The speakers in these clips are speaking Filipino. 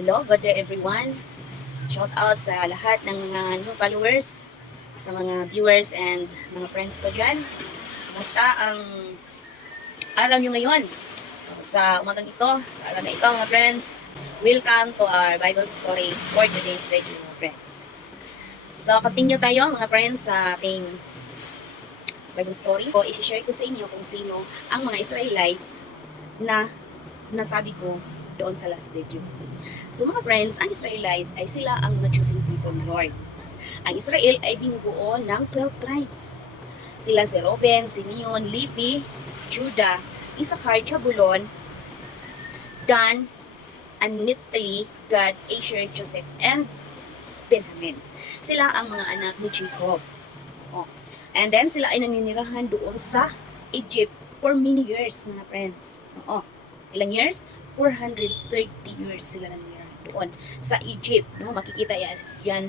Hello, good day everyone. Shout out sa lahat ng mga new followers, sa mga viewers and mga friends ko dyan. Basta ang araw nyo ngayon, sa umagang ito, sa araw na ito mga friends, welcome to our Bible story for today's radio mga friends. So, continue tayo mga friends sa ating Bible story. So, isi-share ko sa inyo kung sino ang mga Israelites na nasabi ko doon sa last video. So mga friends, ang Israelites ay sila ang mga choosing people ni Lord. Ang Israel ay binubuo ng 12 tribes. Sila si Reuben, Simeon, Levi, Judah, Issachar, Zabulon, Dan, and Naphtali, Gad, Asher, Joseph, and Benjamin. Sila ang mga anak ni Jacob. Oh. And then sila ay naninirahan doon sa Egypt for many years, mga friends. Oo. Ilang years? 430 years sila naninirahan doon sa Egypt. No? Makikita yan, yan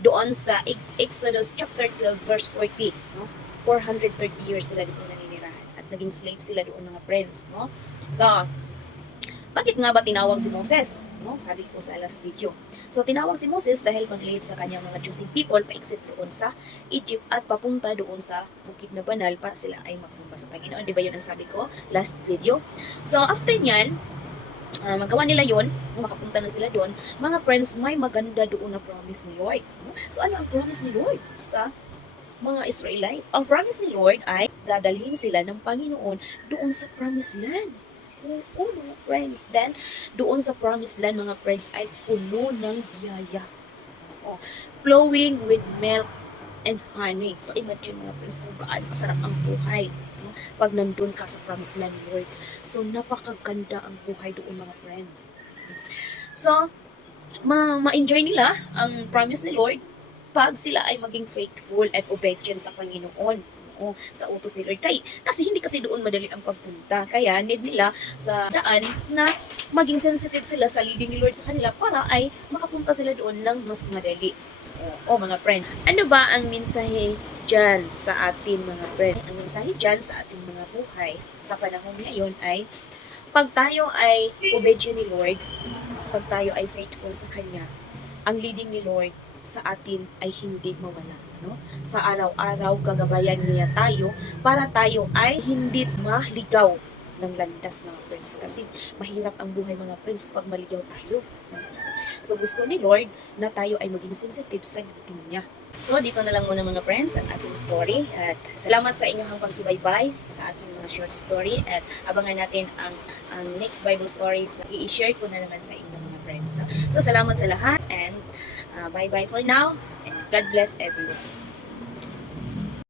doon sa Ex- Exodus chapter 12 verse 40. No? 430 years sila doon naninirahan at naging slave sila doon mga friends. No? So, bakit nga ba tinawag si Moses? No? Sabi ko sa last video. So, tinawag si Moses dahil mag-lead sa kanyang mga choosing people pa-exit doon sa Egypt at papunta doon sa bukid na banal para sila ay magsamba sa Panginoon. Di ba yun ang sabi ko last video? So, after nyan, uh, magawa nila yon makapunta na sila doon, mga friends, may maganda doon na promise ni Lord. So, ano ang promise ni Lord sa mga Israelite? Ang promise ni Lord ay dadalhin sila ng Panginoon doon sa promised land. Oo, mga friends. Then, doon sa promised land, mga friends, ay puno ng biyaya. Oo. Flowing with milk and honey. So, imagine mga friends, kung gaano kasarap ang buhay. No? Pag nandun ka sa promised land, Lord. So, napakaganda ang buhay doon, mga friends. So, ma- ma-enjoy nila ang promise ni Lord pag sila ay maging faithful and obedient sa Panginoon o sa utos ni Lord. Kay, kasi hindi kasi doon madali ang pagpunta. Kaya need nila sa daan na maging sensitive sila sa leading ni Lord sa kanila para ay makapunta sila doon ng mas madali. O mga friend, ano ba ang mensahe dyan sa atin mga friend? Ang mensahe dyan sa ating mga buhay sa panahon ngayon ay pag tayo ay obedient ni Lord, pag tayo ay faithful sa Kanya, ang leading ni Lord sa atin ay hindi mawala. No? Sa araw-araw, gagabayan niya tayo para tayo ay hindi mahligaw ng landas mga friends. Kasi mahirap ang buhay mga friends pag maligaw tayo. So gusto ni Lord na tayo ay maging sensitive sa leading niya. So dito na lang muna mga friends ang ating story at salamat sa inyong pagsubaybay sa ating mga short story at abangan natin ang, ang next Bible stories na i-share ko na naman sa inyo mga friends. So salamat sa lahat and uh, bye-bye for now and God bless everyone.